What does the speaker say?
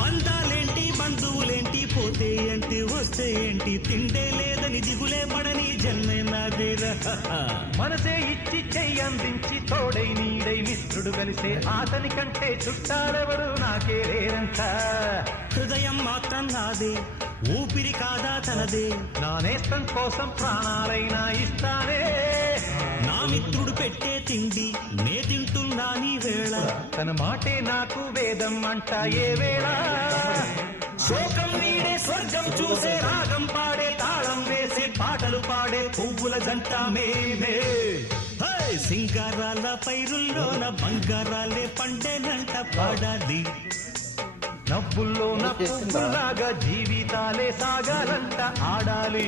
బంధాలేంటి బంధువులేంటి పోతే ఏంటి వస్తే ఏంటి తిండే లేదని దిగులే పడని జన్మే నాదేరా మనసే ఇచ్చి చెయ్యి అందించి తోడై నీడై మిత్రుడు కలిసే అతని కంటే చుట్టాలెవరు నాకే లేరంట హృదయం మాత్రం నాదే ఊపిరి కాదా తనదే నా నేస్తం కోసం ప్రాణాలైనా ఇస్తానే నా మిత్రుడు పెట్టే తిండి నే తింటున్నా నీ వేళ తన మాటే నాకు వేదం అంట ఏ వేళ శోకం నీడే స్వర్గం చూసే రాగం పాడే తాళం వేసే పాటలు పాడే పువ్వుల జంట మేమే సింగారాల పైరుల్లోన బంగారాలే పండేనంట పాడాలి నవ్వుల్లో నవ్వులాగా జీవితాలే సాగాలంట ఆడాలి